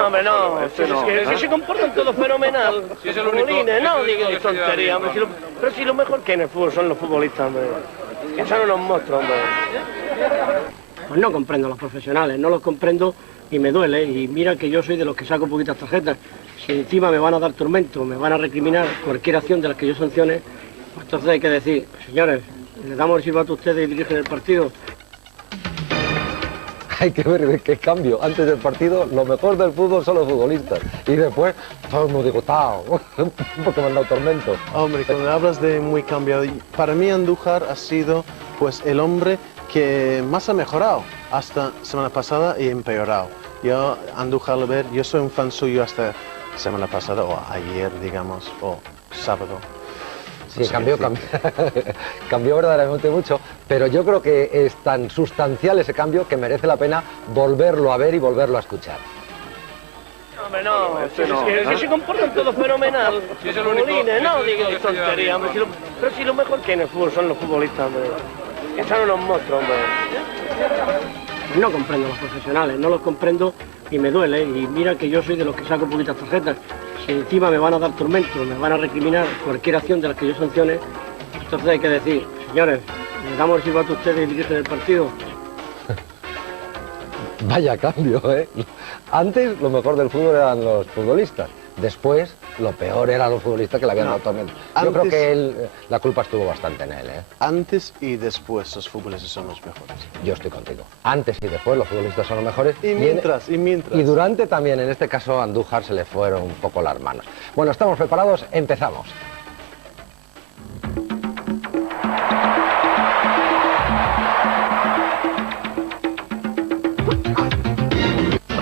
No, hombre, no. Si se comportan todos fenomenal. Si es el único... No digáis tonterías, hombre. Pero si lo mejor que hay en el fútbol son los futbolistas, hombre. Que son unos monstruos, hombre. Pues no comprendo a los profesionales, no los comprendo y me duele. Y mira que yo soy de los que saco poquitas tarjetas. Si encima me van a dar tormento, me van a recriminar cualquier acción de las que yo sancione, pues entonces hay que decir, señores, les damos el silbato a ustedes y dirigen el partido. Hay que ver qué cambio. Antes del partido, lo mejor del fútbol son los futbolistas. Y después, todo el mundo disgustado, porque me han dado tormento. Hombre, cuando hablas de muy cambiado, para mí Andújar ha sido pues el hombre que más ha mejorado hasta semana pasada y empeorado. Yo, Andújar, yo soy un fan suyo hasta semana pasada, o ayer, digamos, o sábado. Sí, cambió verdaderamente mucho, pero yo creo que es tan sustancial ese cambio que merece la pena volverlo a ver y volverlo a escuchar. Hombre, no. Si se comportan todos fenomenal. Si es el único... No digáis tonterías, hombre. Pero si lo mejor que hay en el fútbol son los futbolistas, hombre. Que son unos monstruos, hombre. No comprendo a los profesionales, no los comprendo y me duele. Y mira que yo soy de los que saco poquitas tarjetas. Si encima me van a dar tormento, me van a recriminar cualquier acción de las que yo sancione, entonces hay que decir, señores, les damos el silbato a ustedes y dirigen el partido. Vaya cambio, ¿eh? Antes lo mejor del fútbol eran los futbolistas. Después, lo peor eran los futbolistas que le habían dado tormento. Yo creo que la culpa estuvo bastante en él, ¿eh? Antes y después los futbolistas son los mejores. Yo estoy contigo. Antes y después los futbolistas son los mejores. Y mientras. Y durante también, en este caso, a Andújar se le fueron un poco las manos. Bueno, ¿estamos preparados? Empezamos.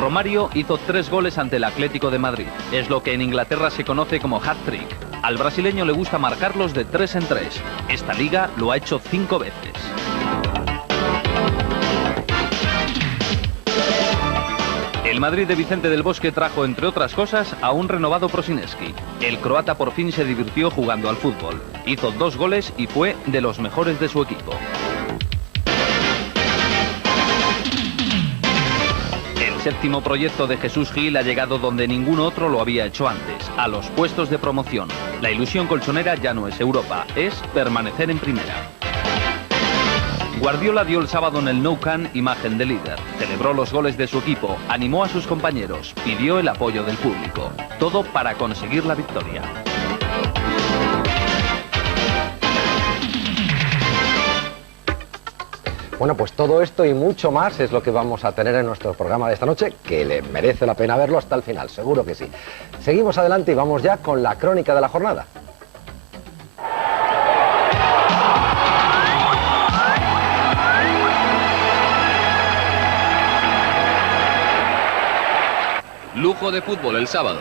Romario hizo 3 goles ante el Atlético de Madrid. Es lo que en Inglaterra se conoce como hat-trick. Al brasileño le gusta marcarlos de 3 en 3. Esta liga lo ha hecho 5 veces. El Madrid de Vicente del Bosque trajo, entre otras cosas, a un renovado Prosineski. El croata por fin se divirtió jugando al fútbol. Hizo 2 goles y fue de los mejores de su equipo. El séptimo proyecto de Jesús Gil ha llegado donde ningún otro lo había hecho antes, a los puestos de promoción. La ilusión colchonera ya no es Europa, es permanecer en primera. Guardiola dio el sábado en el Nou Camp imagen de líder, celebró los goles de su equipo, animó a sus compañeros, pidió el apoyo del público. Todo para conseguir la victoria. Bueno, pues todo esto y mucho más es lo que vamos a tener en nuestro programa de esta noche, que le merece la pena verlo hasta el final, seguro que sí. Seguimos adelante y vamos ya con la crónica de la jornada. Lujo de fútbol el sábado.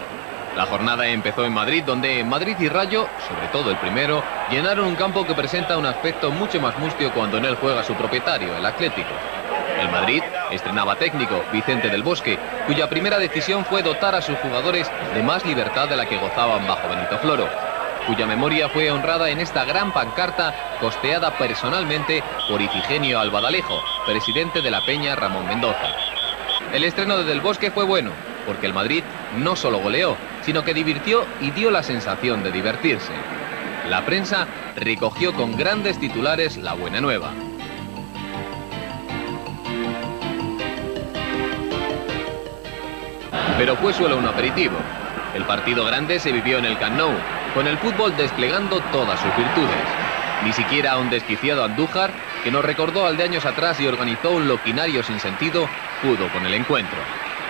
La jornada empezó en Madrid, donde Madrid y Rayo, sobre todo el primero, llenaron un campo que presenta un aspecto mucho más mustio cuando en él juega su propietario, el Atlético. El Madrid estrenaba técnico, Vicente del Bosque, cuya primera decisión fue dotar a sus jugadores de más libertad de la que gozaban bajo Benito Floro, cuya memoria fue honrada en esta gran pancarta costeada personalmente por Ifigenio Albadalejo, presidente de la Peña Ramón Mendoza. El estreno de Del Bosque fue bueno, porque el Madrid no solo goleó, sino que divirtió y dio la sensación de divertirse. La prensa recogió con grandes titulares la buena nueva. Pero fue solo un aperitivo. El partido grande se vivió en el Camp Nou, con el fútbol desplegando todas sus virtudes. Ni siquiera un desquiciado Andújar, que nos recordó al de años atrás y organizó un loquinario sin sentido, pudo con el encuentro.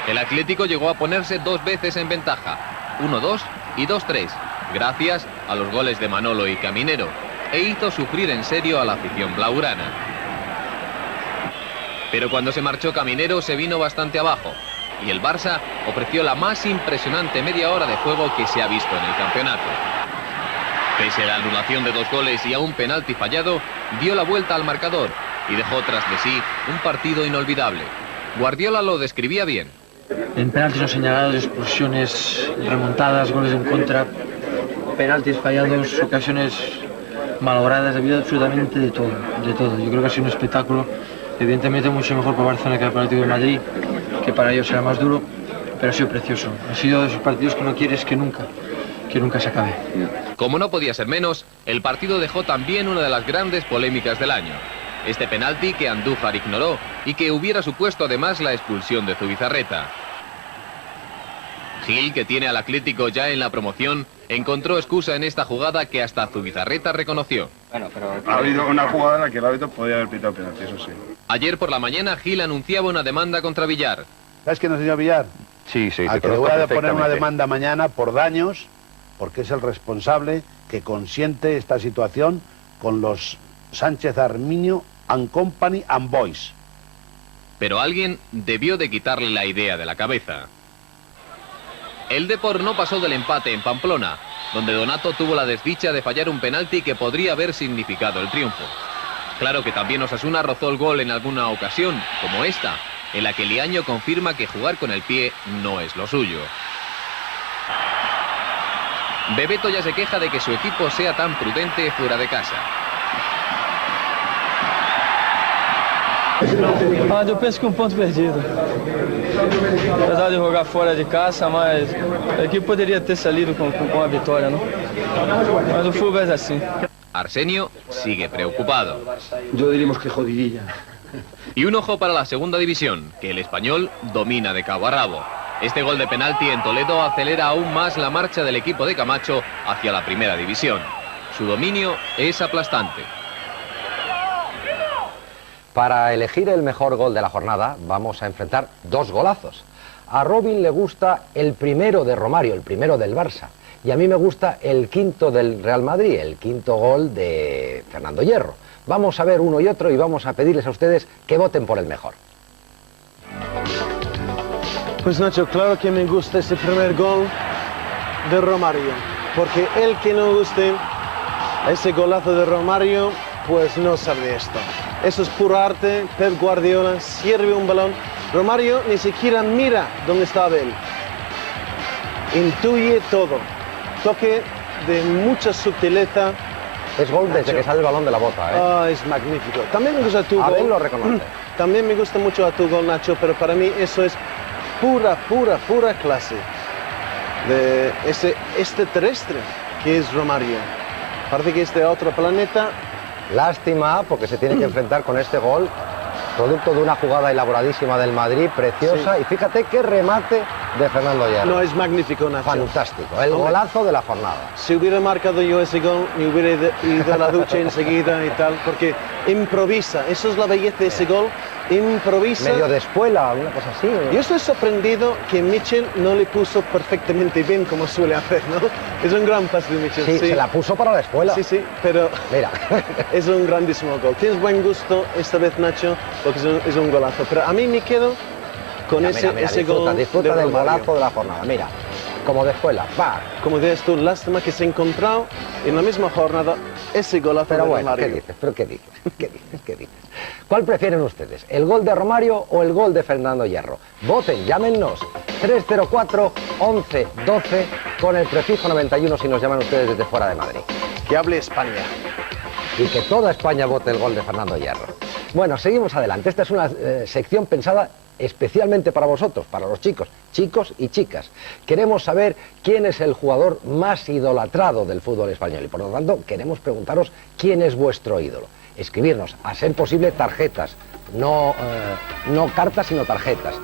El Atlético llegó a ponerse 2 veces en ventaja, 1-2 y 2-3, gracias a los goles de Manolo y Caminero, e hizo sufrir en serio a la afición blaugrana. Pero cuando se marchó Caminero se vino bastante abajo, y el Barça ofreció la más impresionante media hora de juego que se ha visto en el campeonato. Pese a la anulación de 2 goles y a un penalti fallado, dio la vuelta al marcador y dejó tras de sí un partido inolvidable. Guardiola lo describía bien. En penaltis no señalados, expulsiones remontadas, goles en contra, penaltis fallados, ocasiones malogradas, ha habido absolutamente de todo, de todo. Yo creo que ha sido un espectáculo, evidentemente mucho mejor para Barcelona que para el Atlético de Madrid, que para ellos será más duro, pero ha sido precioso. Ha sido de esos partidos que no quieres que nunca se acabe. Como no podía ser menos, el partido dejó también una de las grandes polémicas del año. Este penalti que Andújar ignoró y que hubiera supuesto además la expulsión de Zubizarreta. Gil, que tiene al Atlético ya en la promoción, encontró excusa en esta jugada que hasta Zubizarreta reconoció. Ha habido una jugada en la que el árbitro podía haber pitado penalti, eso sí. Ayer por la mañana Gil anunciaba una demanda contra Villar. ¿Sabes quién es el señor Villar? Sí, sí. Al que le voy a poner una demanda mañana por daños, porque es el responsable que consiente esta situación con los Sánchez Arminio and Company and Boys. Pero alguien debió de quitarle la idea de la cabeza. El Depor no pasó del empate en Pamplona, donde Donato tuvo la desdicha de fallar un penalti que podría haber significado el triunfo. Claro que también Osasuna rozó el gol en alguna ocasión, como esta, en la que Liaño confirma que jugar con el pie no es lo suyo. Bebeto ya se queja de que su equipo sea tan prudente fuera de casa. Eu penso que ponto perdido. Apesar de jogar fora de casa, mas a equipe poderia ter salido com a vitória, ¿no? Mas o fútbol es así. Arsenio sigue preocupado. Yo diríamos que jodidilla. Y un ojo para la segunda división, que el Español domina de cabo a rabo. Este gol de penalti en Toledo acelera aún más la marcha del equipo de Camacho hacia la primera división. Su dominio es aplastante. Para elegir el mejor gol de la jornada vamos a enfrentar dos golazos. A Robin le gusta el primero de Romario, el primero del Barça. Y a mí me gusta el quinto del Real Madrid, el quinto gol de Fernando Hierro. Vamos a ver uno y otro y vamos a pedirles a ustedes que voten por el mejor. Pues Nacho, claro que me gusta ese primer gol de Romario, porque el que no guste ese golazo de Romario, pues no sabe de esto. Eso es puro arte. Pep Guardiola sirve un balón. Romario ni siquiera mira dónde estaba él. Intuye todo. Toque de mucha sutileza. Es gol desde Nacho, que sale el balón de la bota, ¿eh? Oh, es magnífico. También me gusta tu Abel gol. lo reconoce. También me gusta mucho a tu gol, Nacho, pero para mí eso es pura clase de este terrestre que es Romario. Parece que es de otro planeta. Lástima, porque se tiene que enfrentar con este gol, producto de una jugada elaboradísima del Madrid, preciosa, Sí. y fíjate qué remate de Fernando Hierro. No, es magnífico, Nacho. Fantástico, el Hombre, golazo de la jornada. Si hubiera marcado yo ese gol, me hubiera ido a la ducha enseguida y tal, porque improvisa. Eso es la belleza de ese gol. Improvisa. Medio de espuela, una cosa así. Yo estoy sorprendido que Mitchell no le puso perfectamente bien como suele hacer, ¿no? Es un gran pase de Mitchell. Sí, se la puso para la espuela. Sí, sí, pero Mira. es un grandísimo gol. Tienes buen gusto esta vez, Nacho, porque es un golazo. Pero a mí me quedo con Mira, ese disfruta, gol disfruta de del Romario. golazo de la jornada. Mira, como de espuela. ¡Bah! Como dices tú, lástima que se ha encontrado en la misma jornada ese golazo Pero de bueno, Romario. ¿qué dices? ¿Pero qué dices? ¿Qué dices? ¿Qué dices? ¿Cuál prefieren ustedes? ¿El gol de Romario o el gol de Fernando Hierro? Voten, llámennos. 304 11 12 con el prefijo 91 si nos llaman ustedes desde fuera de Madrid. Que hable España. Y que toda España vote el gol de Fernando Hierro. Bueno, seguimos adelante. Esta es una sección pensada especialmente para vosotros, para los chicos y chicas. Queremos saber quién es el jugador más idolatrado del fútbol español y por lo tanto queremos preguntaros quién es vuestro ídolo. Escribirnos, a ser posible, tarjetas, no cartas sino tarjetas.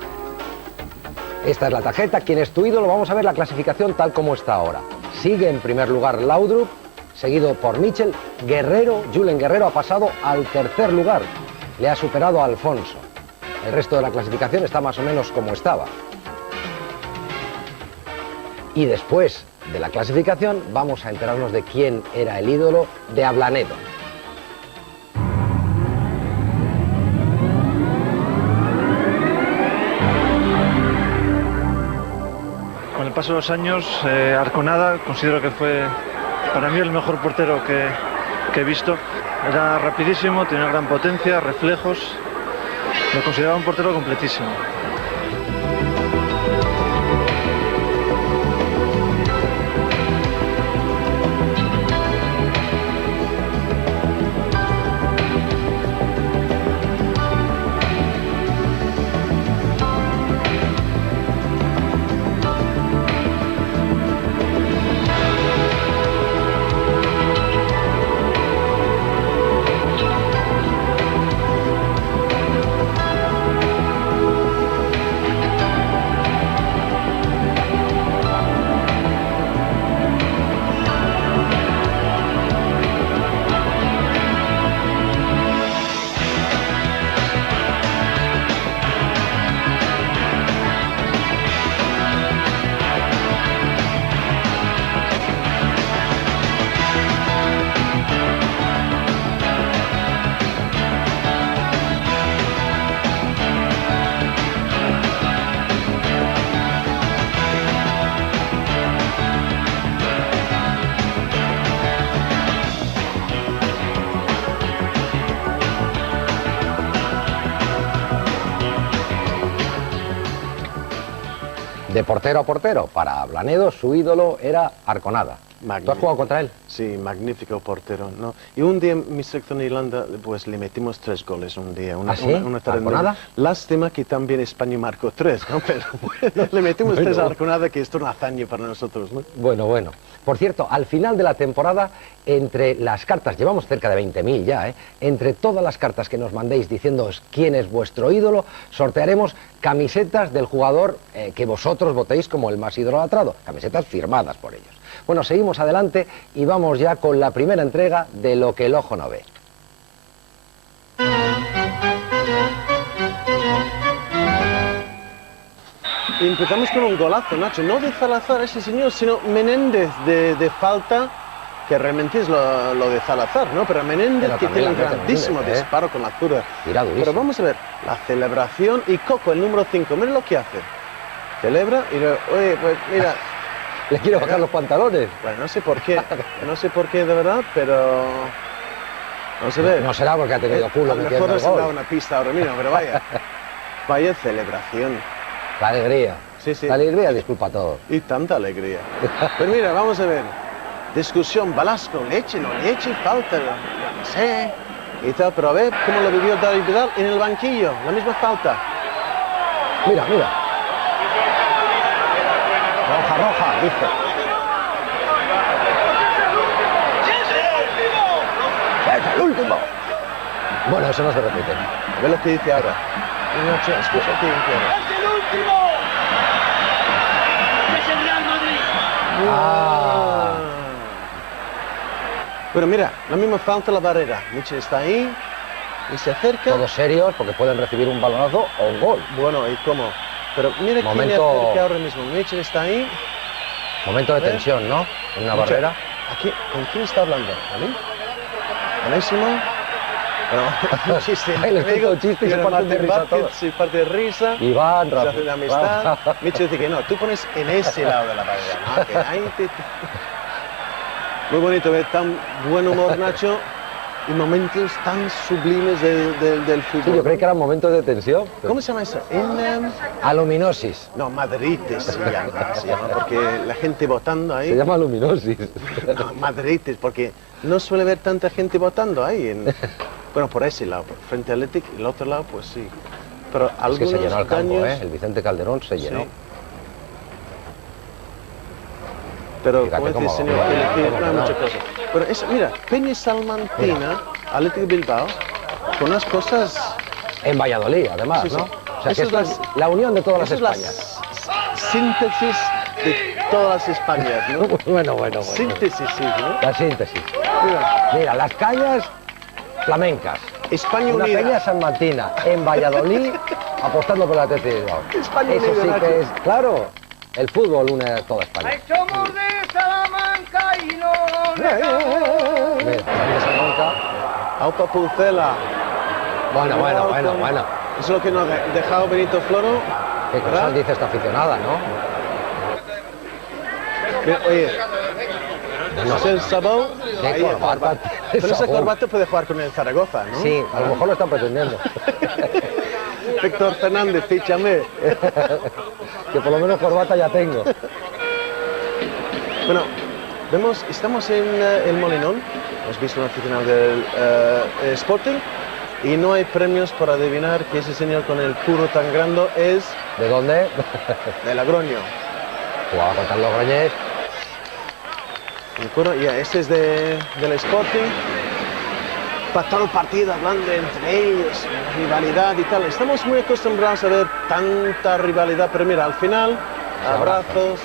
Esta es la tarjeta, quién es tu ídolo, vamos a ver la clasificación tal como está ahora. Sigue en primer lugar Laudrup, seguido por Mitchell. Julen Guerrero ha pasado al tercer lugar, le ha superado a Alfonso. El resto de la clasificación está más o menos como estaba. Y después de la clasificación vamos a enterarnos de quién era el ídolo de Ablanedo. Con el paso de los años, Arconada considero que fue para mí el mejor portero que he visto. Era rapidísimo, tenía gran potencia, reflejos. Lo consideraba un portero completísimo. De portero a portero, para Blanedo su ídolo era Arconada. ¿Tú has jugado contra él? Sí, magnífico portero, ¿no? Y un día en mi selección de Irlanda, pues le metimos 3 goles un día. ¿Ah, sí? ¿Arconada? Lástima que también España marcó 3, ¿no? Pero bueno, le metimos 3 a Arconada, que esto es una hazaña para nosotros, ¿no? Bueno, bueno. Por cierto, al final de la temporada, entre las cartas, llevamos cerca de 20.000 ya, ¿eh? Entre todas las cartas que nos mandéis diciéndoos quién es vuestro ídolo, sortearemos camisetas del jugador que vosotros votéis como el más idolatrado, camisetas firmadas por ellos. Bueno, seguimos adelante y vamos ya con la primera entrega de Lo que el ojo no ve. Y empezamos con un golazo, Nacho, no de Salazar ese señor, sino Menéndez de falta, que realmente es lo de Salazar, ¿no? Pero Menéndez que tiene un grandísimo disparo con la zurda. Pero vamos a ver, la celebración y Coco, el número 5, mira lo que hace. Celebra y luego, oye, pues mira... ¿Le quiero bajar los pantalones? Bueno, no sé por qué de verdad, pero... Vamos a ver. No será porque ha tenido culo. A lo mejor nos han dado una pista ahora mismo, pero vaya. Vaya celebración. La alegría. Sí, sí. La alegría disculpa todo. Y tanta alegría. Pero mira, vamos a ver. Discusión, Velasco, leche, no leche, falta, no sé. Y tal, pero a ver cómo lo vivió David Vidal en el banquillo, la misma falta. Mira, mira. Roja, roja, dice. ¡Es el último! Bueno, eso no se repite. A ver lo que dice ahora. No, escucha lo que dice ahora. ¡Es el último! ¡Es el Real Madrid! Ah. Bueno, mira, la misma falta la barrera. Michel está ahí y se acerca. Todos serios porque pueden recibir un balonazo o un gol. Bueno, ¿y cómo? Pero mira quién le acerca ahora mismo. Michel está ahí. Momento de tensión, ¿no? En una barrera. Aquí, ¿con quién está hablando? ¿A mí? Buenísimo. Bueno, chiste. Ahí les cuento un chiste y se parten de risa todos. Sí, parte de risa. Y van rápido. Se hace de amistad. Michel dice que no, tú pones en ese lado de la barrera, ¿no? Que ahí Muy bonito ver tan buen humor, Nacho, y momentos tan sublimes del fútbol. Sí, yo creí que eran momentos de tensión. ¿Cómo se llama eso? Aluminosis. No, Madrid se llama, porque la gente votando ahí... Se llama aluminosis. No, Madrid, porque no suele haber tanta gente votando ahí. Bueno, por ese lado, frente al Athletic, y el otro lado, pues sí. Pero es que se llenó el campo, daños... El Vicente Calderón se llenó. Sí. Pero, como dice el señor, no hay muchas cosas. Pero eso, mira, Peña Salmantina, Atlético Bilbao, con unas cosas... En Valladolid, además, sí, sí. ¿no? O sea, que esto es la unión de todas las Españas. Síntesis de todas las Españas, ¿no? Bueno. Síntesis, sí, ¿no? La síntesis. Mira, las cañas flamencas. España Una unida. Peña Salmantina en Valladolid apostando por la Atlético de Bilbao. España Eso unida, sí que es, claro, el fútbol une a toda España. Somos de Salamanca y no... Mira, la Salamanca. Aupa Pucela. Bueno. Eso es lo que nos ha dejado Benito Floro. Qué cosas dice esta aficionada, ¿no? Mira, oye, no sé el Sabón. Qué corbata. Pero esa corbata puede jugar con el Zaragoza, ¿no? Sí, a lo mejor lo están pretendiendo. Víctor Fernández, fíchame. Que por lo menos corbata ya tengo. Bueno, estamos en el Molinón. Hemos visto un aficionado del Sporting. Y no hay premios para adivinar que ese señor con el culo tan grande es... ¿De dónde? De Logroño. Jugaba contra el Logroñés. El culo, ya, este es del Sporting. Para todo el partido hablando entre ellos, rivalidad y tal. Estamos muy acostumbrados a ver tanta rivalidad, pero mira, al final, abrazos,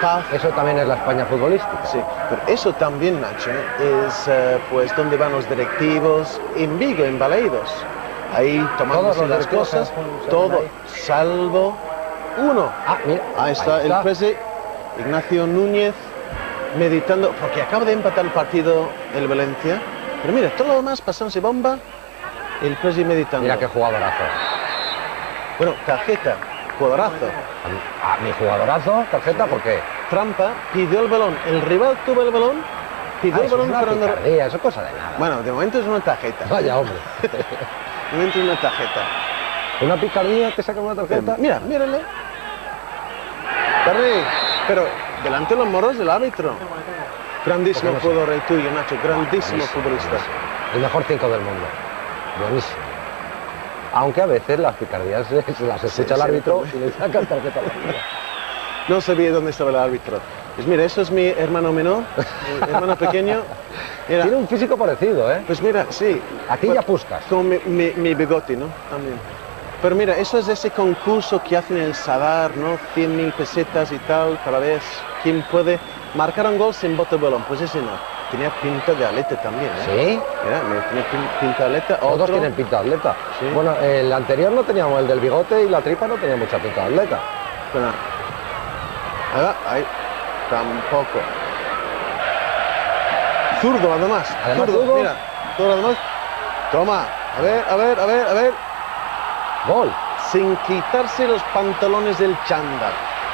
paz. Eso también es la España futbolística. Sí, pero eso también, Nacho, es pues donde van los directivos en Vigo, en Baleidos. Ahí tomándose las cosas, todo, salvo uno. Ah, mira. Ahí está el presidente Ignacio Núñez meditando, porque acaba de empatar el partido el Valencia. Pero mira, todo lo demás pasándose bomba, el presidente meditando. Mira qué jugadorazo. Bueno, tarjeta, jugadorazo. ¿A mi jugadorazo? ¿Tarjeta? ¿Por qué? Trampa, pidió el balón, el rival tuvo el balón, pidió el balón para andar. Eso es cosa de nada. Bueno, de momento es una tarjeta. Vaya, hombre. De momento es una tarjeta. ¿Una picardía te saca una tarjeta? Mira, mírale. Bernie, pero delante de los moros del árbitro. Grandísimo jugador el tuyo, Nacho, grandísimo futbolista. El mejor 5 del mundo. Buenísimo. Aunque a veces las picardías se las escucha el árbitro y le saca tarjeta amarilla. No sabía dónde estaba el árbitro. Pues mira, eso es mi hermano menor, mi hermano pequeño. Mira, tiene un físico parecido, ¿eh? Pues mira, sí. A ti ya Puskas. Con mi bigote, ¿no? También. Pero mira, eso es ese concurso que hacen en el Sadar, ¿no? 100.000 pesetas y tal, para ver quién puede marcar un gol sin bote de balón. Pues ese no. Tenía pinta de atleta también, ¿eh? ¿Sí? Mira, tenía pinta de atleta. Todos tienen pinta de atleta. Sí. Bueno, el anterior no teníamos, el del bigote y la tripa no tenía mucha pinta de atleta. Bueno, ahí, tampoco. Zurdo, además. Zurdo. Mira, zurdo, además. Toma, a ver. Gol. Sin quitarse los pantalones del chándal.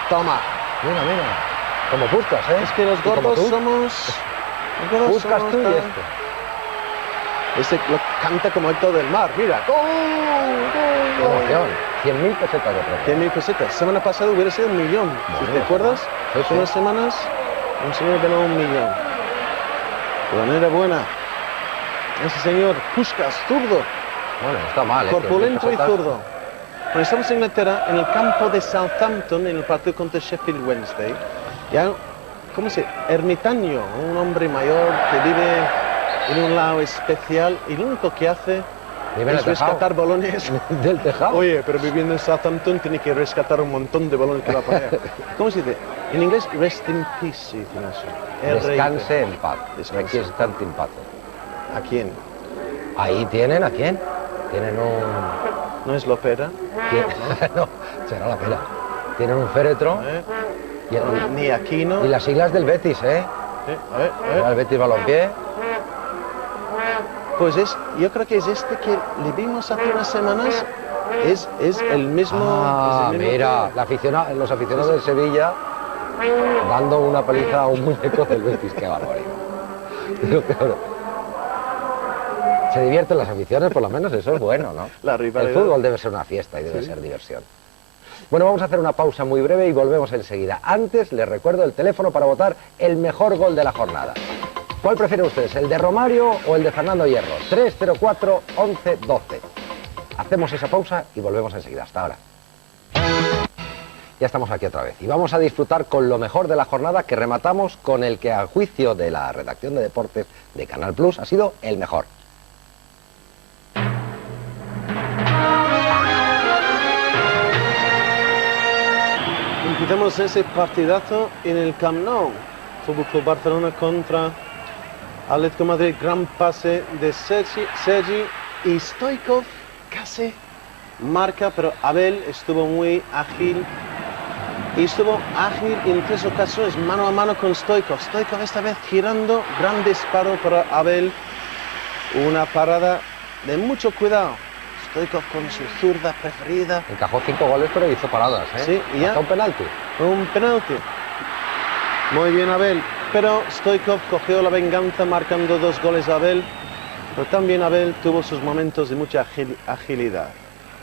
Toma. Mira. Como Puskas, ¿eh? Es que los gordos somos... Puskas tú y este. Ese lo canta como Héctor del Mar. Mira. ¡Gol! Emoción. 100.000 pesetas de premio. 100.000 pesetas. Semana pasada hubiera sido 1 millón. ¿Te acuerdas? Hace unas semanas un señor ganó 1 millón. Pero enhorabuena. Ese señor Puskas, zurdo. Bueno, está mal, ¿eh? Corpulento y zurdo. Bueno, estamos en Inglaterra, en el campo de Southampton, en el partido contra Sheffield Wednesday. Ya, ¿cómo se dice? Ermitaño, un hombre mayor que vive en un lado especial y lo único que hace es rescatar balones del tejado. Oye, pero viviendo en Southampton tiene que rescatar un montón de balones que va a poner. ¿Cómo se dice? En inglés, rest in peace, se dice eso. Descanse en paz. Descanse en paz. ¿A quién? Ahí tienen, ¿a quién? Tienen un... ¿No es Lopera? No, será la pera. Tienen un féretro. Ni Aquino. Y las siglas del Betis, ¿eh? A ver. El Betis Balompié. Pues yo creo que es este que le vimos hace unas semanas. Es el mismo... Ah, es el mismo mira, los aficionados de Sevilla dando una paliza a un muñeco del Betis. Qué barbaridad. Se divierten las aficiones, por lo menos eso es bueno, ¿no? El fútbol debe ser una fiesta y debe ser diversión. Bueno, vamos a hacer una pausa muy breve y volvemos enseguida. Antes, les recuerdo el teléfono para votar el mejor gol de la jornada. ¿Cuál prefieren ustedes, el de Romario o el de Fernando Hierro? 304 11 12. Hacemos esa pausa y volvemos enseguida. Hasta ahora. Ya estamos aquí otra vez y vamos a disfrutar con lo mejor de la jornada, que rematamos con el que, a juicio de la redacción de deportes de Canal Plus, ha sido el mejor. Empezamos ese partidazo en el Camp Nou. Fútbol Club Barcelona contra Atlético Madrid. Gran pase de Sergi y Stoichkov casi marca, pero Abel estuvo muy ágil. Y estuvo ágil en 3 ocasiones, mano a mano con Stoichkov. Stoichkov esta vez girando, gran disparo para Abel. Una parada de mucho cuidado. Stoichkov con su zurda preferida. Encajó 5 goles, pero hizo paradas, ¿eh? Sí, y ya. Hasta un penalti. Un penalti. Muy bien, Abel. Pero Stoichkov cogió la venganza marcando 2 goles a Abel. Pero también Abel tuvo sus momentos de mucha agilidad.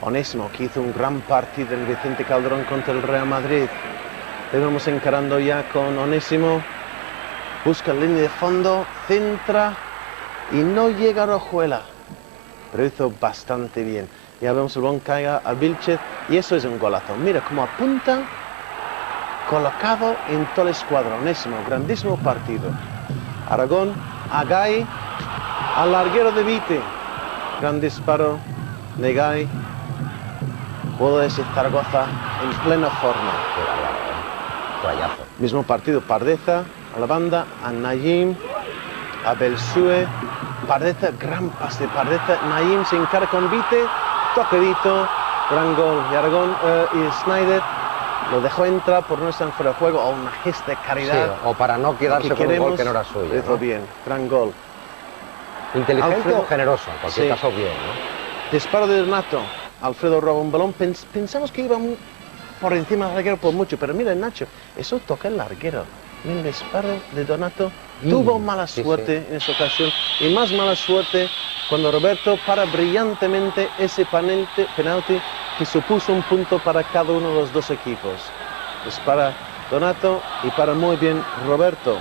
Onésimo, que hizo un gran partido en Vicente Calderón contra el Real Madrid. Le vamos encarando ya con Onésimo. Busca la línea de fondo, centra y no llega a Rojuela. Pero hizo bastante bien. Ya vemos el balón caiga a Vilchez y eso es un golazo. Mira cómo apunta, colocado en todo el escuadro. Onésimo, grandísimo partido. Aragón, Agay, al larguero de Vite. Gran disparo de Gay. Juego de ese Zaragoza en plena forma. Rayazo. Mismo partido, Pardeza a la banda, a Nayim, a Belsue. Pardeza, gran pase de Pardeza. Nayim se encara con Vite, toquedito, gran gol. Y Aragón y Snyder lo dejó entrar por no estar fuera de juego, o una gesta de caridad. Sí, o para no quedarse con un gol que no era suyo. Hizo bien, gran gol. Inteligente Alfredo, o generoso, en cualquier sí. caso bien, ¿no? Disparo de Donato. Alfredo roba un balón. Pensamos que iba por encima del larguero por mucho, pero mira, Nacho, eso toca el larguero. Mira, el disparo de Donato. Tuvo mala suerte en esa ocasión y más mala suerte cuando Roberto para brillantemente ese penalti que supuso un punto para cada uno de los dos equipos. Dispara Donato y para muy bien Roberto.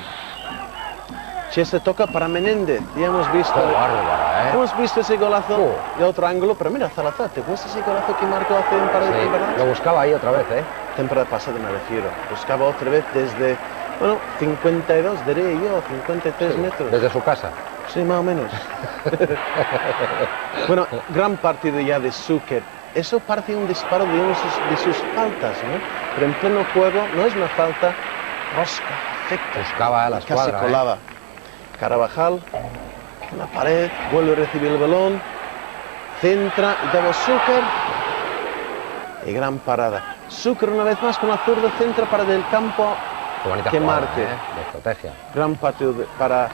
Se toca para Menéndez, ya hemos visto. Qué bárbara, ¿eh? Hemos visto ese golazo de otro ángulo, pero mira, Salazar, ¿te acuerdas ese golazo que marcó hace un par de temporadas? Lo buscaba ahí otra vez, ¿eh? Temporada pasada me refiero. Buscaba otra vez desde, bueno, 52, diría yo, 53 metros. Desde su casa. Sí, más o menos. Bueno, gran partido ya de Zucker. Eso parece un disparo de una de sus faltas, ¿no? Pero en pleno juego no es una falta, rosca, perfecta. Buscaba a la escuadra, Casi colaba. Carabajal, en la pared, vuelve a recibir el balón, centra y daba Zucker. Y gran parada. Zucker una vez más con la zurda, centra para del campo que jugada, marque. De estrategia. Gran partido para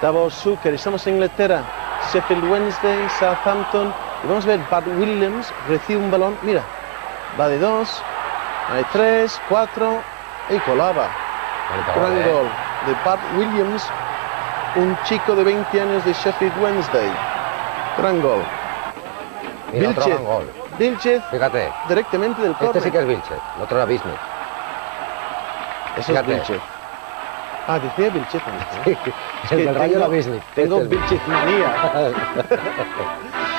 Davos Zucker. Estamos en Inglaterra, Sheffield Wednesday, Southampton. Y vamos a ver, Bart Williams recibe un balón. Mira, va de 2, hay 3, 4 y colaba. Gran gol de Bart Williams, un chico de 20 años de Sheffield Wednesday. Gran gol. Mira, otro gran gol. Vilchez, fíjate, directamente del córner. Este sí que es Vilchez, el otro era Bismuth. Eso es Vilchez. Ah, decía Vilchez. Sí, es el que del Rayo era Bismuth. tengo Este es Vilchez manía.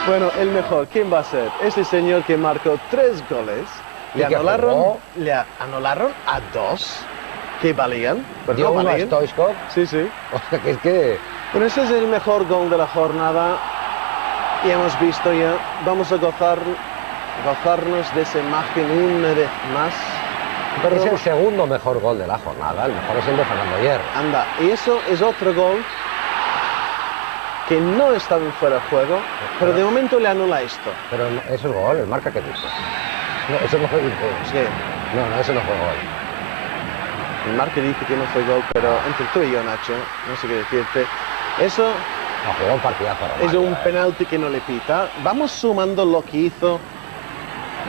Bueno, el mejor, ¿quién va a ser? Este señor que marcó 3 goles. Le anularon a 2 que valían. Pero dio no uno a valían. Stoichkov. Sí, sí. O sea, que es que... Bueno, ese es el mejor gol de la jornada. Y hemos visto ya, vamos a gozarnos de esa imagen una vez más. Pero es el segundo mejor gol de la jornada, el mejor es el de Fernando Hierro. Anda, y eso es otro gol que no estaba en fuera de juego, pero de momento le anula esto. Pero eso es gol, el marca que dice. No, eso no fue gol. Sí. No, eso no fue gol. El marca dice que no fue gol, pero entre tú y yo, Nacho, no sé qué decirte. Eso no, jugó un partidazo. Es un penalti que no le pita. Vamos sumando lo que hizo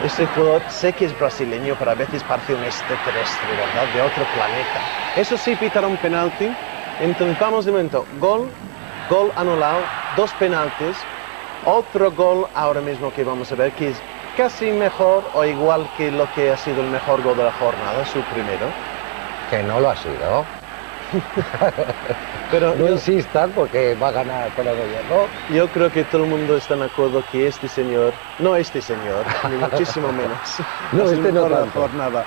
este jugador. Sé que es brasileño, pero a veces parece un extraterrestre, ¿verdad? De otro planeta. Eso sí, pitaron un penalti. Entonces vamos de momento. Gol anulado, 2 penaltis. Otro gol ahora mismo que vamos a ver, que es casi mejor o igual que lo que ha sido el mejor gol de la jornada, su primero. Que no lo ha sido. Pero no insistan porque va a ganar Fernando Hierro. Yo creo que todo el mundo está de acuerdo que este señor, no este señor, ni muchísimo menos, no, es este el no mejor de la tanto. jornada.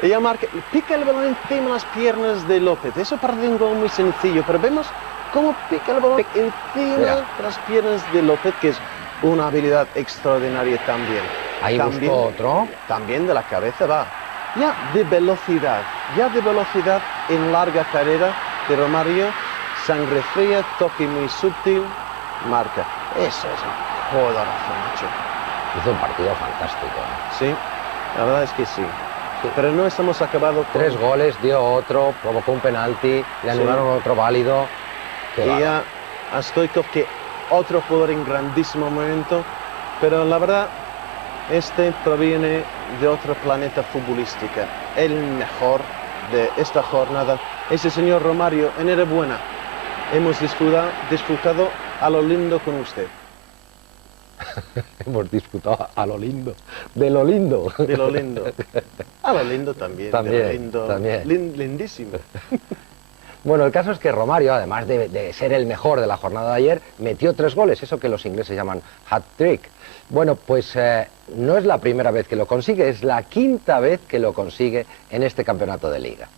Ella marca, pica el balón encima de las piernas de López. Eso parece un gol muy sencillo, pero vemos cómo pica el balón encima de las piernas de López, que es una habilidad extraordinaria también. Ahí buscó otro. También de la cabeza va. Ya de velocidad en larga carrera de Romario, sangre fría, toque muy sutil, marca. Eso es un jugadorazo, Nacho. Hizo un partido fantástico. Sí, la verdad es que sí. Pero no estamos acabados con... 3 goles, dio otro, provocó un penalti, le anularon otro válido. Y ya a Stoichkov, que otro jugador en grandísimo momento, pero la verdad, este proviene de otro planeta futbolístico. El mejor de esta jornada, ese señor Romario, enhorabuena. Hemos disfrutado a lo lindo con usted. Hemos disfrutado a lo lindo. De lo lindo. De lo lindo. A lo lindo también. También, de lo lindo. también. Lindísimo. Bueno, el caso es que Romario, además de ser el mejor de la jornada de ayer, metió 3 goles, eso que los ingleses llaman hat-trick. Bueno, pues no es la primera vez que lo consigue, es la 5ª vez que lo consigue en este campeonato de liga.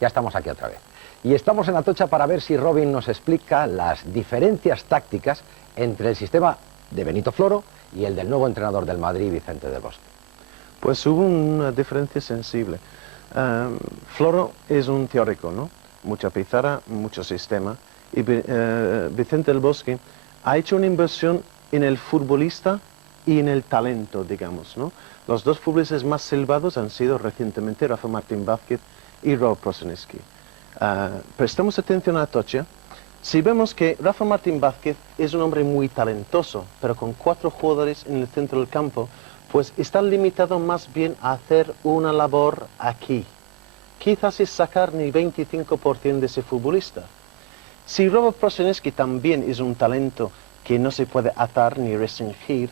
Ya estamos aquí otra vez. Y estamos en Atocha para ver si Robin nos explica las diferencias tácticas entre el sistema de Benito Floro y el del nuevo entrenador del Madrid, Vicente del Bosque. Pues hubo una diferencia sensible. Floro es un teórico, ¿no? Mucha pizarra, mucho sistema. Y Vicente del Bosque ha hecho una inversión en el futbolista y en el talento, digamos, ¿no? Los dos futbolistas más silbados han sido recientemente Rafa Martín Vázquez y Robert Prosinski. Prestamos atención a Atocha. Si vemos que Rafa Martín Vázquez es un hombre muy talentoso, pero con 4 jugadores en el centro del campo, pues está limitado más bien a hacer una labor aquí. Quizás es sacar ni 25% de ese futbolista. Si Robert Prosinski también es un talento que no se puede atar ni restringir,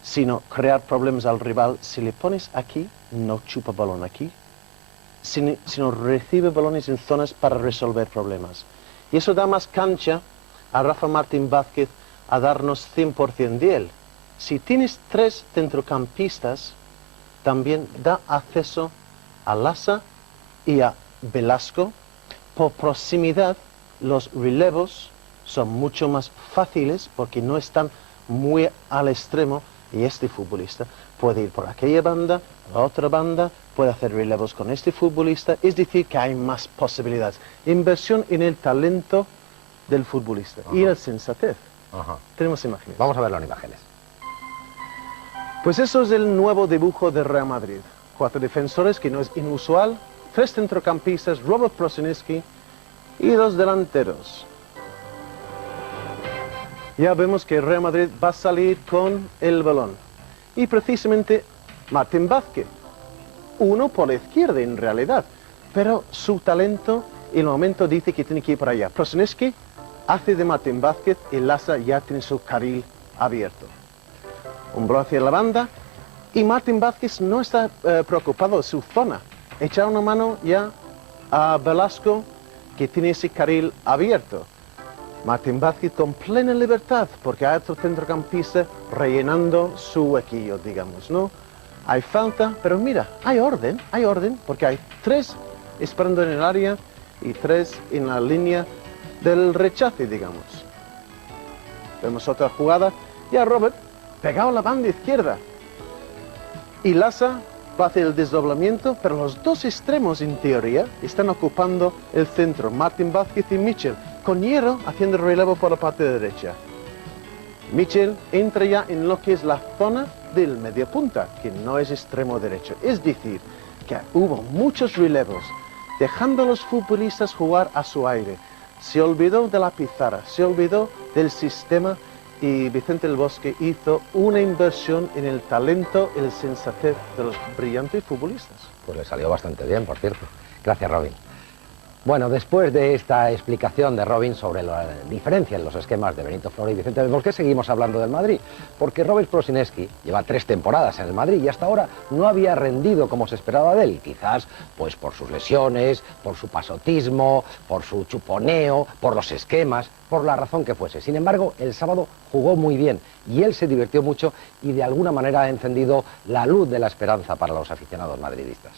sino crear problemas al rival, si le pones aquí, no chupa balón aquí, sino recibe balones en zonas para resolver problemas. Y eso da más cancha a Rafa Martín Vázquez a darnos 100% de él. Si tienes 3 centrocampistas, también da acceso a Lasa y a Velasco. Por proximidad, los relevos son mucho más fáciles porque no están muy al extremo y este futbolista puede ir por aquella banda, a la otra banda, puede hacer relevos con este futbolista, es decir, que hay más posibilidades. Inversión en el talento del futbolista y la sensatez. Tenemos imágenes. Vamos a ver las imágenes. Pues eso es el nuevo dibujo de Real Madrid. 4 defensores, que no es inusual, 3 centrocampistas, Robert Prosinski y 2 delanteros. Ya vemos que Real Madrid va a salir con el balón. Y precisamente Martín Vázquez, uno por la izquierda en realidad, pero su talento en el momento dice que tiene que ir para allá. Prosinski hace de Martín Vázquez y Lasa ya tiene su carril abierto. Un balón hacia la banda y Martín Vázquez no está preocupado de su zona. Echa una mano ya a Velasco, que tiene ese carril abierto. Martín Vázquez con plena libertad, porque hay otro centrocampista rellenando su huequillo, digamos, ¿no? Hay falta, pero mira, hay orden, porque hay 3 esperando en el área y 3 en la línea del rechace, digamos. Vemos otra jugada, ya Robert pegado a la banda izquierda. Y Lasa va a hacer el desdoblamiento, pero los 2 extremos, en teoría, están ocupando el centro, Martín Vázquez y Michel, con Hierro haciendo relevo por la parte derecha. Michel entra ya en lo que es la zona del mediapunta, que no es extremo derecho. Es decir, que hubo muchos relevos, dejando a los futbolistas jugar a su aire. Se olvidó de la pizarra, se olvidó del sistema y Vicente del Bosque hizo una inversión en el talento y la sensatez de los brillantes futbolistas. Pues le salió bastante bien, por cierto. Gracias, Robin. Bueno, después de esta explicación de Robin sobre la diferencia en los esquemas de Benito Floro y Vicente del Bosque, seguimos hablando del Madrid, porque Robert Prosinski lleva 3 temporadas en el Madrid y hasta ahora no había rendido como se esperaba de él, quizás pues por sus lesiones, por su pasotismo, por su chuponeo, por los esquemas, por la razón que fuese. Sin embargo, el sábado jugó muy bien y él se divirtió mucho y de alguna manera ha encendido la luz de la esperanza para los aficionados madridistas.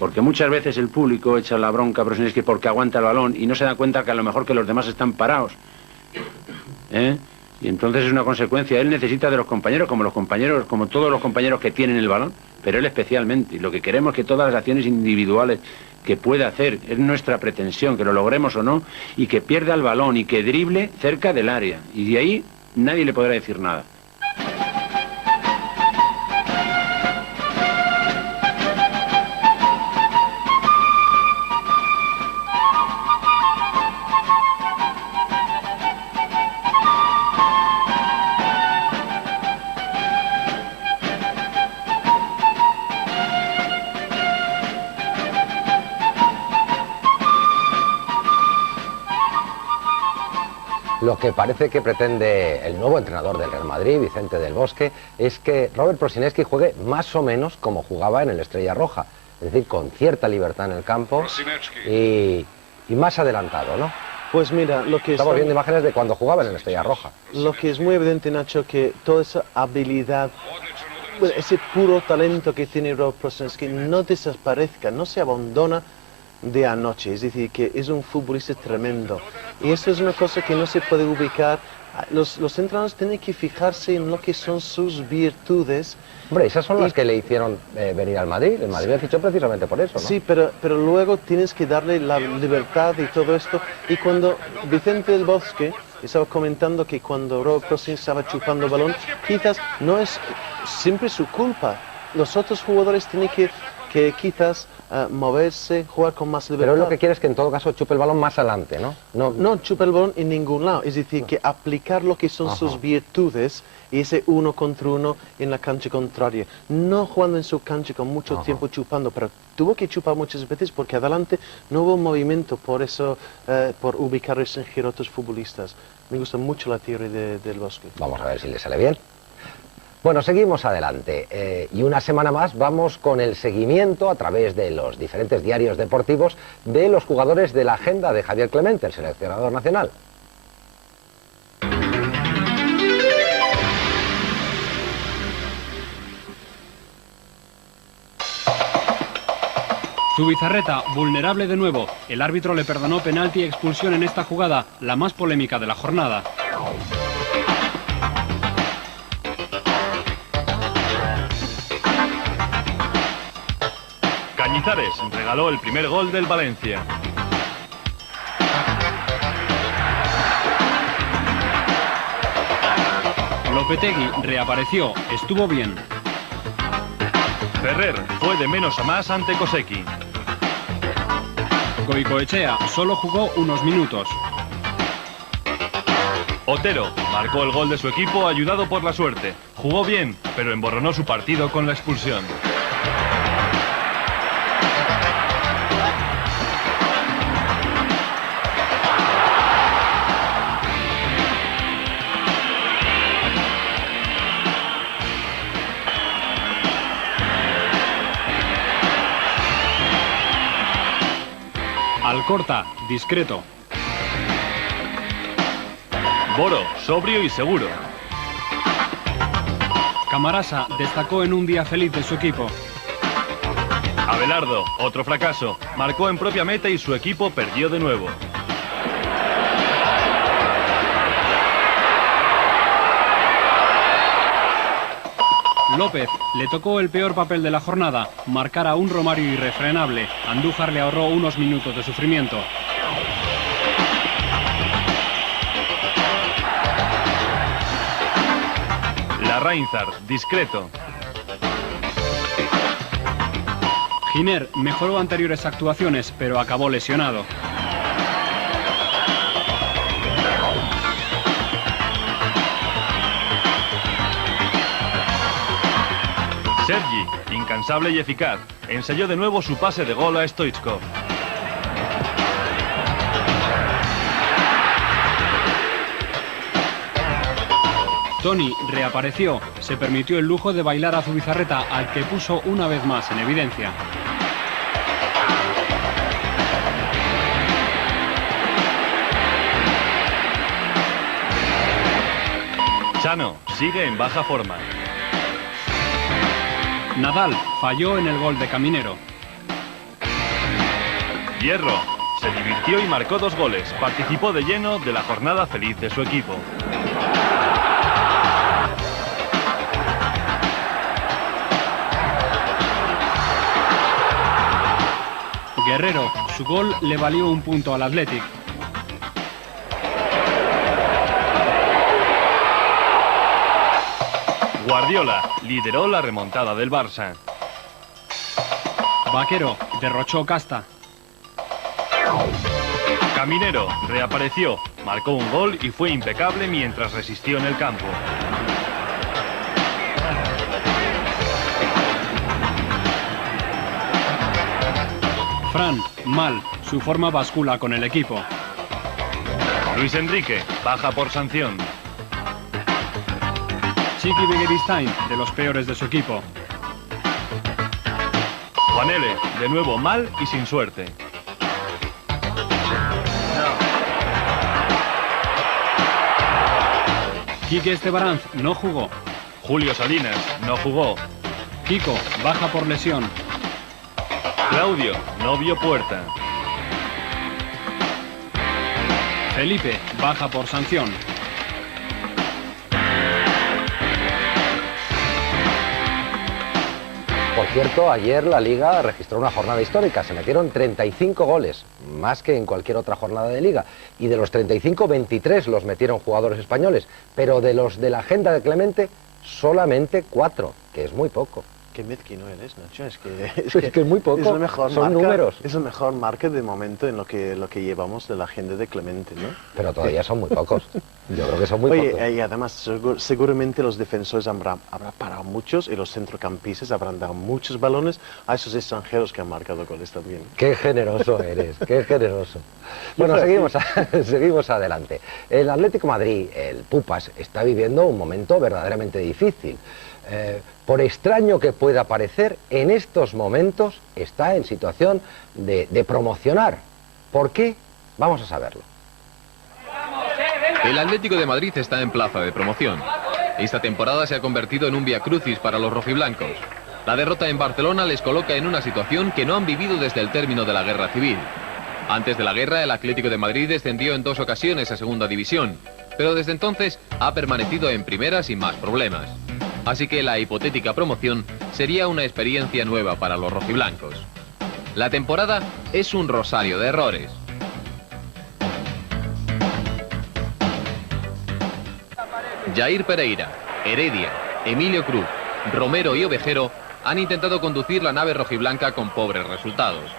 Porque muchas veces el público echa la bronca a Prosinecki porque aguanta el balón y no se da cuenta que a lo mejor que los demás están parados. Y entonces es una consecuencia. Él necesita de los compañeros, como todos los compañeros que tienen el balón, pero él especialmente. Y lo que queremos es que todas las acciones individuales que pueda hacer, es nuestra pretensión, que lo logremos o no, y que pierda el balón y que drible cerca del área. Y de ahí nadie le podrá decir nada. Lo que parece que pretende el nuevo entrenador del Real Madrid, Vicente del Bosque, es que Robert Prosinecki juegue más o menos como jugaba en el Estrella Roja, es decir, con cierta libertad en el campo y más adelantado, ¿no? Pues mira, lo que estamos viendo imágenes de cuando jugaba en el Estrella Roja. Lo que es muy evidente, Nacho, que toda esa habilidad, ese puro talento que tiene Robert Prosinecki no desaparezca, no se abandona de anoche, es decir, que es un futbolista tremendo. Y esto es una cosa que no se puede ubicar. Los entrenadores tienen que fijarse en lo que son sus virtudes. Hombre, esas son las que le hicieron venir al Madrid. El Madrid le fichó precisamente por eso, ¿no? Sí, pero luego tienes que darle la libertad y todo esto. Y cuando Vicente del Bosque estaba comentando que cuando Robert Prosinecki estaba chupando balón, quizás no es siempre su culpa. Los otros jugadores tienen que quizás moverse, jugar con más libertad. Pero lo que quiere es que en todo caso chupe el balón más adelante, ¿no? No chupe el balón en ningún lado, es decir, que aplicar lo que son sus virtudes y ese uno contra uno en la cancha contraria. No jugando en su cancha con mucho tiempo chupando, pero tuvo que chupar muchas veces porque adelante no hubo movimiento, por eso, por ubicarse en giro a otros futbolistas. Me gusta mucho la teoría del Bosque. Vamos a ver si le sale bien. Bueno, seguimos adelante y una semana más vamos con el seguimiento a través de los diferentes diarios deportivos de los jugadores de la agenda de Javier Clemente, el seleccionador nacional. Zubizarreta, vulnerable de nuevo. El árbitro le perdonó penalti y expulsión en esta jugada, la más polémica de la jornada. Cañizares regaló el primer gol del Valencia. Lopetegui reapareció, estuvo bien. Ferrer fue de menos a más ante Kosecki. Goicoechea solo jugó unos minutos. Otero marcó el gol de su equipo ayudado por la suerte. Jugó bien, pero emborronó su partido con la expulsión. Alcorta, discreto. Boro, sobrio y seguro. Camarasa destacó en un día feliz de su equipo. Abelardo, otro fracaso. Marcó en propia meta y su equipo perdió de nuevo. López le tocó el peor papel de la jornada, marcar a un Romario irrefrenable. Andújar le ahorró unos minutos de sufrimiento. Larrainzar, discreto. Giner mejoró anteriores actuaciones, pero acabó lesionado. Sergi, incansable y eficaz, ensayó de nuevo su pase de gol a Stoichkov. Toni reapareció, se permitió el lujo de bailar a Zubizarreta, al que puso una vez más en evidencia. Chano sigue en baja forma. Nadal falló en el gol de Caminero. Hierro. Se divirtió y marcó 2 goles. Participó de lleno de la jornada feliz de su equipo. Guerrero, su gol le valió un punto al Athletic. Guardiola lideró la remontada del Barça. Vaquero, derrochó casta. Caminero reapareció, marcó un gol y fue impecable mientras resistió en el campo. Fran, mal, su forma bascula con el equipo. Luis Enrique, baja por sanción. Chiqui Begiristain, de los peores de su equipo. Juanele, de nuevo mal y sin suerte. Quique Estebaranz, no jugó. Julio Salinas, no jugó. Kiko, baja por lesión. Claudio, no vio puerta. Felipe, baja por sanción. Por cierto, ayer la Liga registró una jornada histórica, se metieron 35 goles, más que en cualquier otra jornada de Liga, y de los 35, 23 los metieron jugadores españoles, pero de los de la agenda de Clemente, solamente 4, que es muy poco. Qué mezquino eres, Nacho, es que es muy poco, es el mejor son marca, números. Es el mejor marca de momento en lo que llevamos de la agenda de Clemente, ¿no? Pero todavía son muy pocos, yo creo que son muy Oye, pocos. y además seguramente los defensores habrán parado muchos y los centrocampistas habrán dado muchos balones a esos extranjeros que han marcado goles también. Qué generoso eres, qué generoso. Bueno, seguimos adelante. El Atlético de Madrid, el Pupas, está viviendo un momento verdaderamente difícil. Por extraño que pueda parecer, en estos momentos está en situación de promocionar. ¿Por qué? Vamos a saberlo. El Atlético de Madrid está en plaza de promoción. Esta temporada se ha convertido en un viacrucis para los rojiblancos. La derrota en Barcelona les coloca en una situación que no han vivido desde el término de la guerra civil. Antes de la guerra, el Atlético de Madrid descendió en 2 ocasiones a Segunda División, pero desde entonces ha permanecido en primera sin más problemas. Así que la hipotética promoción sería una experiencia nueva para los rojiblancos. La temporada es un rosario de errores. Jair Pereira, Heredia, Emilio Cruz, Romero y Ovejero han intentado conducir la nave rojiblanca con pobres resultados.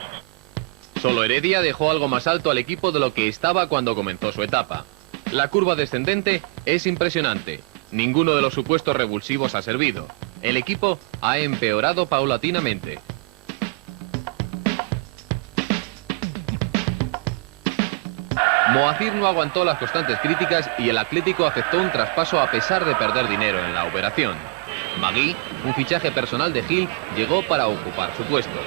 Solo Heredia dejó algo más alto al equipo de lo que estaba cuando comenzó su etapa. La curva descendente es impresionante. Ninguno de los supuestos revulsivos ha servido. El equipo ha empeorado paulatinamente. Moacir no aguantó las constantes críticas y el Atlético aceptó un traspaso a pesar de perder dinero en la operación. Magui, un fichaje personal de Gil, llegó para ocupar su puesto.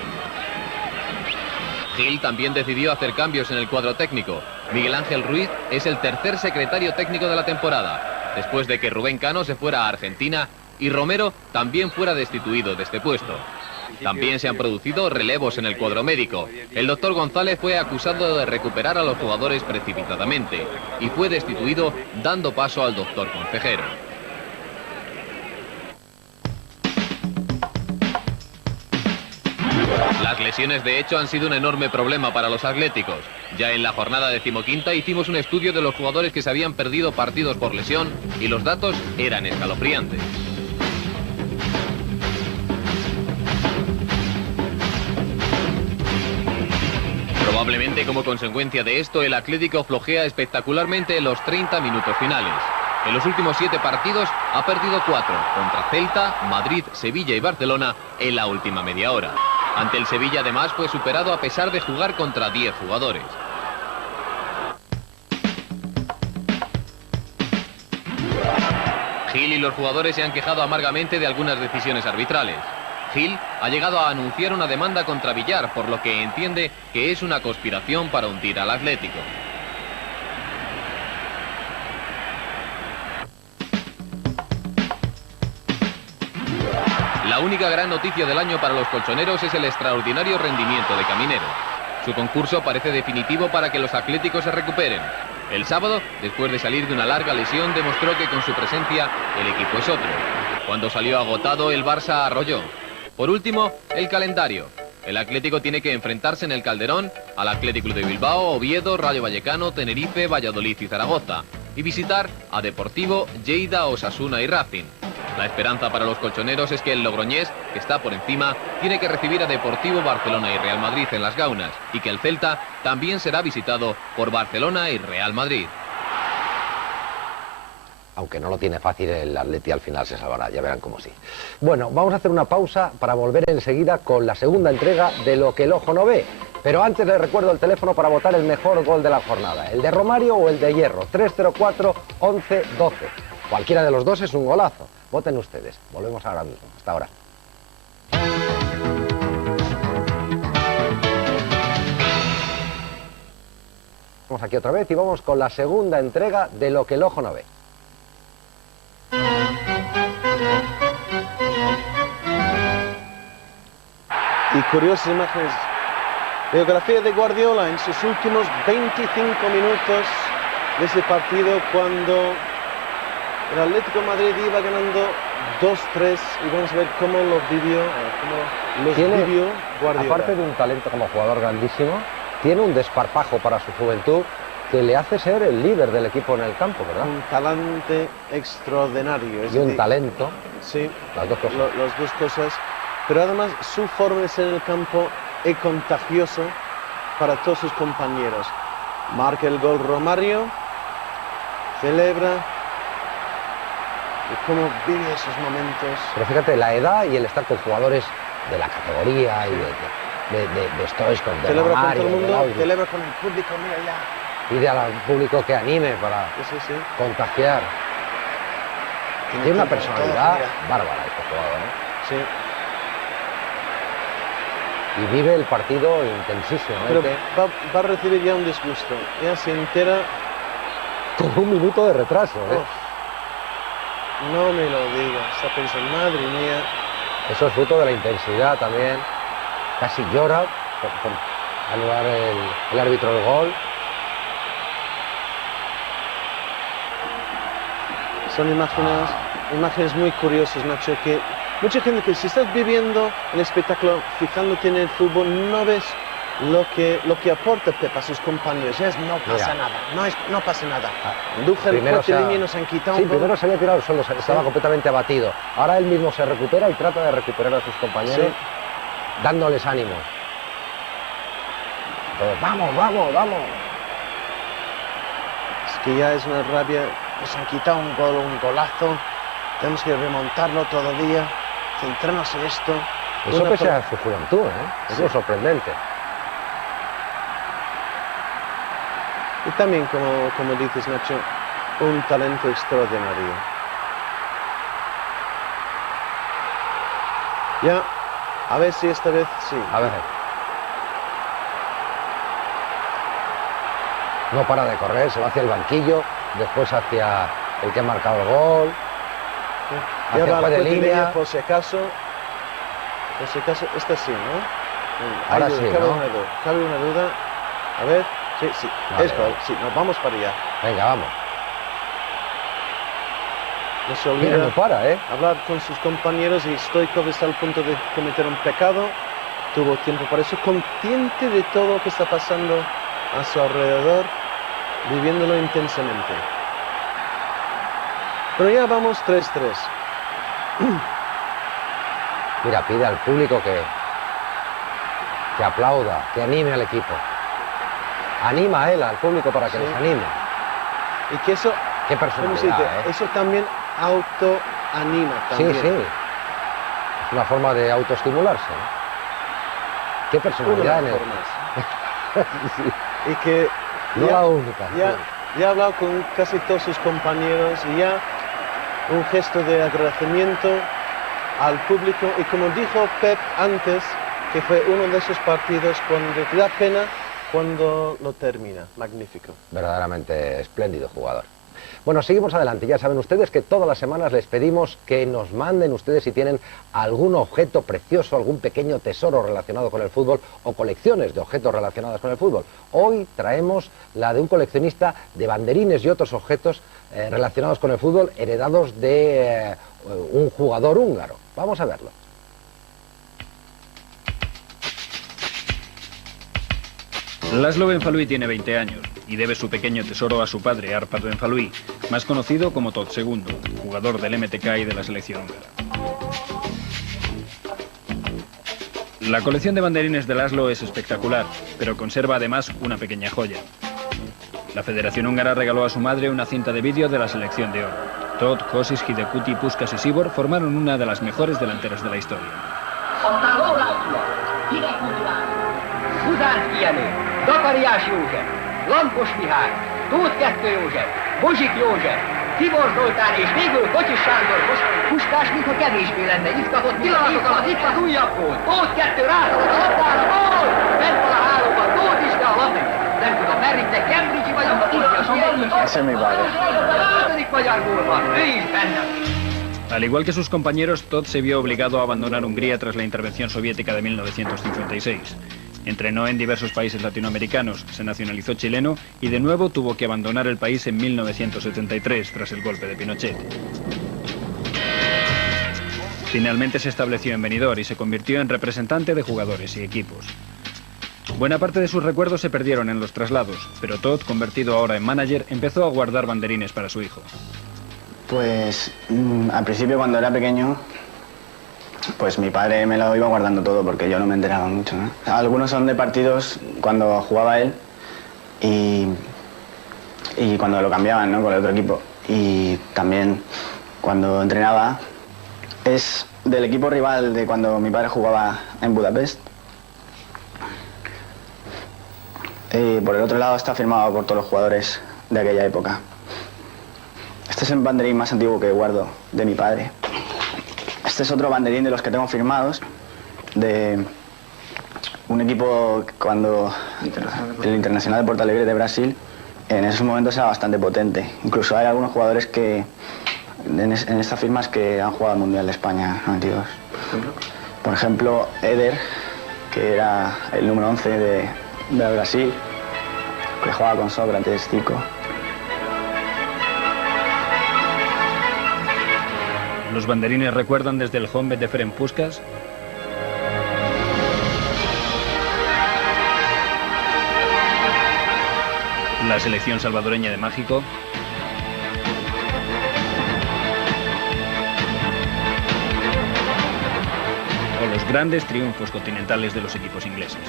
Gil también decidió hacer cambios en el cuadro técnico. Miguel Ángel Ruiz es el tercer secretario técnico de la temporada, después de que Rubén Cano se fuera a Argentina y Romero también fuera destituido de este puesto. También se han producido relevos en el cuadro médico. El doctor González fue acusado de recuperar a los jugadores precipitadamente y fue destituido dando paso al doctor consejero. Las lesiones de hecho han sido un enorme problema para los atléticos. Ya en la jornada 15ª hicimos un estudio de los jugadores que se habían perdido partidos por lesión y los datos eran escalofriantes. Probablemente como consecuencia de esto el Atlético flojea espectacularmente en los 30 minutos finales. En los últimos 7 partidos ha perdido 4 contra Celta, Madrid, Sevilla y Barcelona en la última media hora. Ante el Sevilla además fue superado a pesar de jugar contra 10 jugadores. Gil y los jugadores se han quejado amargamente de algunas decisiones arbitrales. Gil ha llegado a anunciar una demanda contra Villar, por lo que entiende que es una conspiración para hundir al Atlético. La única gran noticia del año para los colchoneros es el extraordinario rendimiento de Caminero. Su concurso parece definitivo para que los atléticos se recuperen. El sábado, después de salir de una larga lesión, demostró que con su presencia el equipo es otro. Cuando salió agotado, el Barça arrolló. Por último, el calendario. El Atlético tiene que enfrentarse en el Calderón al Athletic Club de Bilbao, Oviedo, Rayo Vallecano, Tenerife, Valladolid y Zaragoza. Y visitar a Deportivo, Lleida, Osasuna y Racing. La esperanza para los colchoneros es que el Logroñés, que está por encima, tiene que recibir a Deportivo, Barcelona y Real Madrid en las Gaunas, y que el Celta también será visitado por Barcelona y Real Madrid. Aunque no lo tiene fácil, el Atleti al final se salvará, ya verán cómo sí. Bueno, vamos a hacer una pausa para volver enseguida con la segunda entrega de Lo que el ojo no ve. Pero antes les recuerdo el teléfono para votar el mejor gol de la jornada, el de Romario o el de Hierro, 304-11-12. Cualquiera de los dos es un golazo. Voten ustedes. Volvemos ahora mismo. Hasta ahora. Vamos aquí otra vez y vamos con la segunda entrega de Lo que el ojo no ve. Y curiosas imágenes. Biografía de Guardiola en sus últimos 25 minutos de ese partido, cuando el Atlético de Madrid iba ganando 2-3, y vamos a ver cómo lo vivió, vivió Guardiola. Aparte de un talento como jugador grandísimo, tiene un desparpajo para su juventud que le hace ser el líder del equipo en el campo, ¿verdad? Un talante extraordinario. Y un talento. Sí, las dos cosas. Las dos cosas. Pero además su forma de ser en el campo es contagioso para todos sus compañeros. Marca el gol Romario, celebra, y cómo vive esos momentos. Pero fíjate, la edad y el estar con jugadores de la categoría y de Stoichkov, de celebra Romario, con todo el mundo, de celebra con el público, mira ya. Pide al público que anime para contagiar. Tiene una personalidad bárbara este jugador, ¿eh? Sí. Y vive el partido intensísimamente. Pero va a recibir ya un disgusto. Ya se entera. Con un minuto de retraso, ¿eh? No me lo digas. Está pensando, madre mía. Eso es fruto de la intensidad también. Casi llora por anular el árbitro el gol. Son imágenes muy curiosas, Nacho, que mucha gente que si estás viviendo el espectáculo, fijándote en el fútbol, no ves lo que aporta Pep a sus compañeros. No pasa nada, no pasa nada. Andújar, el cuarto de línea nos han quitado. Sí, primero se había tirado al suelo, estaba completamente abatido. Ahora él mismo se recupera y trata de recuperar a sus compañeros, dándoles ánimos. Entonces, vamos, vamos, vamos. Es que ya es una rabia. Nos han quitado un gol, un golazo. Tenemos que remontarlo todavía. Centrarnos en esto. Eso pese a su juventud, ¿eh? Es lo sorprendente. Y también, como dices, Nacho, un talento extraordinario. Ya, a ver si esta vez sí. A ver. No para de correr, se va hacia el banquillo, después hacia el que ha marcado el gol. Ya va la de línea, por si acaso, esta sí, ¿no? Ahora sí, ¿no? Cabe una duda. A ver, sí, vale, es gol, sí, nos vamos para allá. Venga, vamos. No se olvida no para, hablar con sus compañeros, y Stoichkov está al punto de cometer un pecado. Tuvo tiempo para eso, consciente de todo lo que está pasando a su alrededor, viviéndolo intensamente. Pero ya vamos 3-3. Mira, pide al público que aplauda, que anime al equipo. Anima a él, al público, para que les anime. Y que eso, qué personalidad, eso también autoanima. También. Sí. Es una forma de autoestimularse. Qué personalidad en él. Sí. Y que no la única. Ya ha hablado con casi todos sus compañeros, y ya un gesto de agradecimiento al público. Y como dijo Pep antes, que fue uno de esos partidos cuando te da pena cuando lo termina. Magnífico. Verdaderamente espléndido jugador. Bueno, seguimos adelante. Ya saben ustedes que todas las semanas les pedimos que nos manden ustedes si tienen algún objeto precioso, algún pequeño tesoro relacionado con el fútbol o colecciones de objetos relacionados con el fútbol. Hoy traemos la de un coleccionista de banderines y otros objetos relacionados con el fútbol heredados de un jugador húngaro. Vamos a verlo. László Benfalui tiene 20 años y debe su pequeño tesoro a su padre, Árpád Benfalui, más conocido como Tóth II, jugador del MTK y de la selección húngara. La colección de banderines de László es espectacular, pero conserva además una pequeña joya. La Federación Húngara regaló a su madre una cinta de vídeo de la selección de oro. Tóth, Kosic, Hidekuti, Puskás y Sibor formaron una de las mejores delanteras de la historia. Buzánszky Jenő, Zakariás József, Lampos Mihály, Tóth II József, Bozsik József, Tibor Zoltán és végül Kocsis Sándor. Most Puskás, mintha kevésbé lenne izgatott pillanatokat. Itt az újabb gól. Tóth II rászalad a labdára, gól! Bent van a hálóban, Tóth is, de a labda. Nem tudom, merrintek, Cambridge-i vagyok, Ese es mi padre. A 5. magyar gólban, ő is benne. Al igual que sus compañeros, Tóth se vio obligado a abandonar Hungría tras la intervención soviética de 1956. Entrenó en diversos países latinoamericanos, se nacionalizó chileno y de nuevo tuvo que abandonar el país en 1973 tras el golpe de Pinochet. Finalmente se estableció en Benidorm y se convirtió en representante de jugadores y equipos. Buena parte de sus recuerdos se perdieron en los traslados, pero Tóth, convertido ahora en manager, empezó a guardar banderines para su hijo. Pues al principio, cuando era pequeño, pues mi padre me lo iba guardando todo porque yo no me enteraba mucho, ¿no? Algunos son de partidos cuando jugaba él y cuando lo cambiaban, ¿no?, con el otro equipo. Y también cuando entrenaba es del equipo rival de cuando mi padre jugaba en Budapest. Por el otro lado está firmado por todos los jugadores de aquella época. Este es el banderín más antiguo que guardo de mi padre. Este es otro banderín de los que tengo firmados, de un equipo cuando el Internacional de Porto Alegre de Brasil en esos momentos era bastante potente. Incluso hay algunos jugadores que en estas firmas que han jugado al Mundial de España 92. Por ejemplo, Éder, que era el número 11 de Brasil, que jugaba con Sócrates, Zico. Los banderines recuerdan desde el Honvéd de Ferenc Puskás, la selección salvadoreña de Mágico, o los grandes triunfos continentales de los equipos ingleses.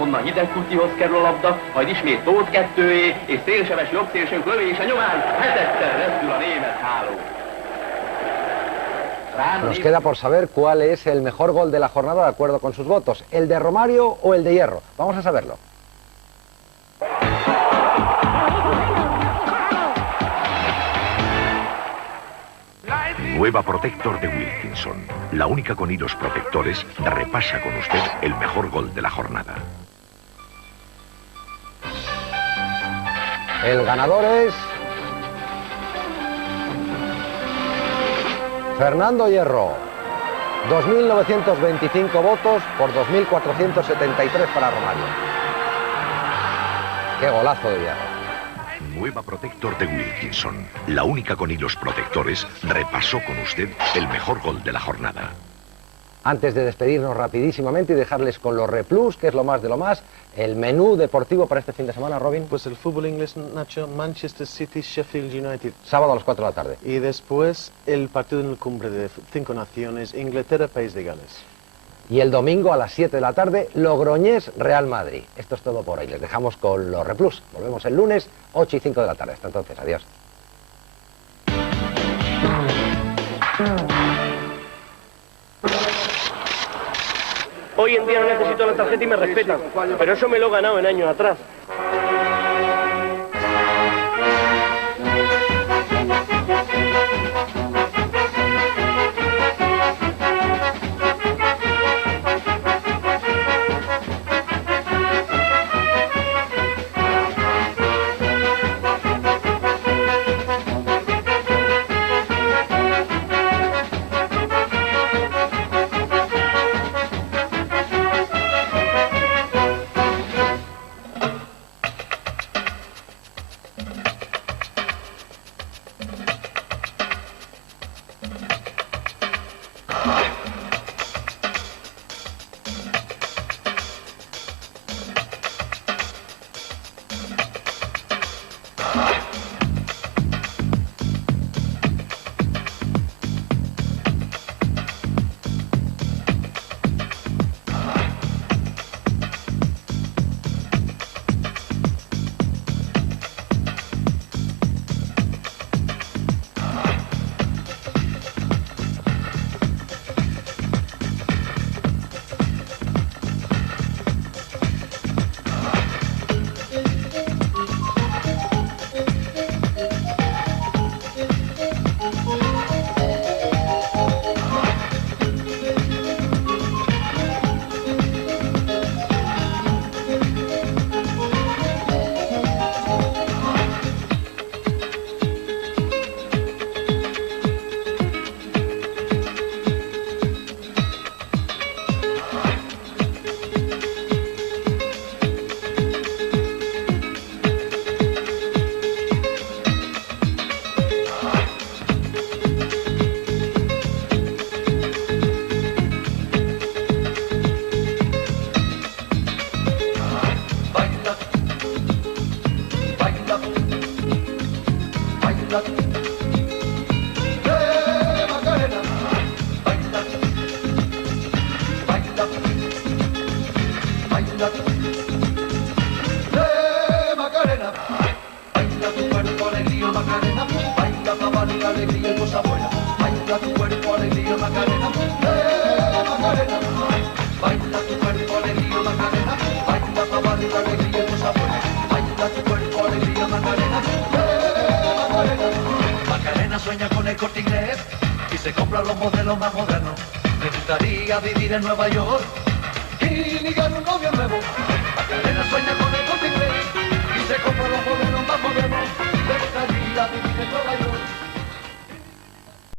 Onnan Hidegkutihoz kerül a labda, majd ismét Tóth kettőjé, és szélsebes jobbszélsőnk lövése nyomán hetedszer rezdül a német háló. Nos queda por saber cuál es el mejor gol de la jornada de acuerdo con sus votos, el de Romario o el de Hierro. Vamos a saberlo. Nueva Protector de Wilkinson, la única con hilos protectores, repasa con usted el mejor gol de la jornada. El ganador es Fernando Hierro. 2.925 votos por 2.473 para Romario. ¡Qué golazo de Hierro! Nueva Protector de Wilkinson, la única con hilos protectores, repasó con usted el mejor gol de la jornada. Antes de despedirnos rapidísimamente y dejarles con los replus, que es lo más de lo más, el menú deportivo para este fin de semana, Robin. Pues el fútbol inglés, Nacho, Manchester City, Sheffield United. Sábado a las 4 de la tarde. Y después el partido en el cumbre de 5 naciones, Inglaterra, País de Gales. Y el domingo a las 7 de la tarde, Logroñés-Real Madrid. Esto es todo por hoy. Les dejamos con los Replus. Volvemos el lunes, 8 y 5 de la tarde. Hasta entonces, adiós. Hoy en día no necesito la tarjeta y me respetan, pero eso me lo he ganado en años atrás. Sueña con el Corte Inglés y se compra los modelos más modernos. Me gustaría vivir en Nueva York y ligar un novio nuevo. Macarena sueña con el Corte Inglés y se compra los modelos más modernos.